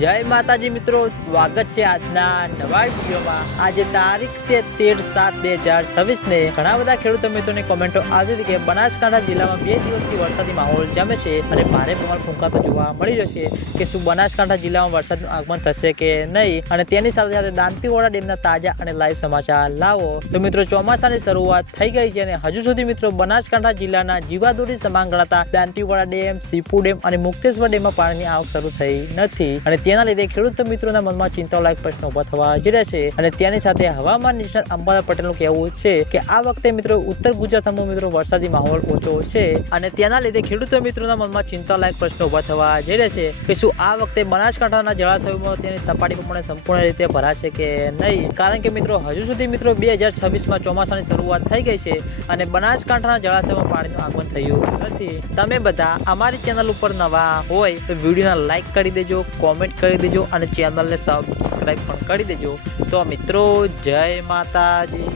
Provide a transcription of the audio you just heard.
જય માતાજી મિત્રો, સ્વાગત છે આજના નવા વિડીયોમાં। આજે તારીખ છે 13/7/2026 ને ઘણા બધા ખેડૂતો મિત્રોની કોમેન્ટો આવી હતી કે બનાસકાંઠા જિલ્લામાં 2 દિવસથી વરસાદી માહોલ જામે છે અને ભારે પવન ફૂંકાતો જોવા મળી રહેશે કે શું બનાસકાંઠા જિલ્લામાં વરસાદનું આગમન થશે કે નહીં, અને તેની સાથે સાથે દાંતીવાડા ડેમના તાજા અને લાઈવ સમાચાર લાવો। તો મિત્રો, ચોમાસાની શરૂઆત થઈ ગઈ છે અને હજુ સુધી મિત્રો બનાસકાંઠા જિલ્લાના જીવાદોરી સમાન ગણાતા દાંતીવાડા ડેમ, સીપુ ડેમ અને મુક્તેશ્વર ડેમમાં પાણીની આવક શરૂ થઈ નથી અને તેના લીધે ખેડૂત મિત્રોના મનમાં ચિંતાલાયક પ્રશ્નો ઉભા થવા જઈ રહ્યા છે। અને તેની સાથે હવામાન નિષ્ણાત અંબાલાલ પટેલનું કહેવું છે કે આ વખતે મિત્રો ઉત્તર ગુજરાતમાં મિત્રો વરસાદી માહોલ ઓછો છે અને તેના લીધે ખેડૂત મિત્રોના મનમાં ચિંતાલાયક પ્રશ્નો ઉભા થવા જઈ રહ્યા છે કે શું આ વખતે બનાસકાંઠાના જળાશયોમાં તેની સપાટી પ્રમાણે સંપૂર્ણ રીતે ભરાશે કે નહીં, કારણ કે મિત્રો હજુ સુધી મિત્રો 2026માં ચોમાસાની શરૂઆત થઈ ગઈ છે અને બનાસકાંઠાના જળાશયોમાં પાણીનું આગમન થયું નથી। તમે બધા અમારી ચેનલ ઉપર નવા હોય તો વિડીયોને લાઈક કરી દેજો, કોમેન્ટ કરી દેજો અને ચેનલને સબસ્ક્રાઇબ પણ કરી દેજો। તો મિત્રો, જય માતાજી।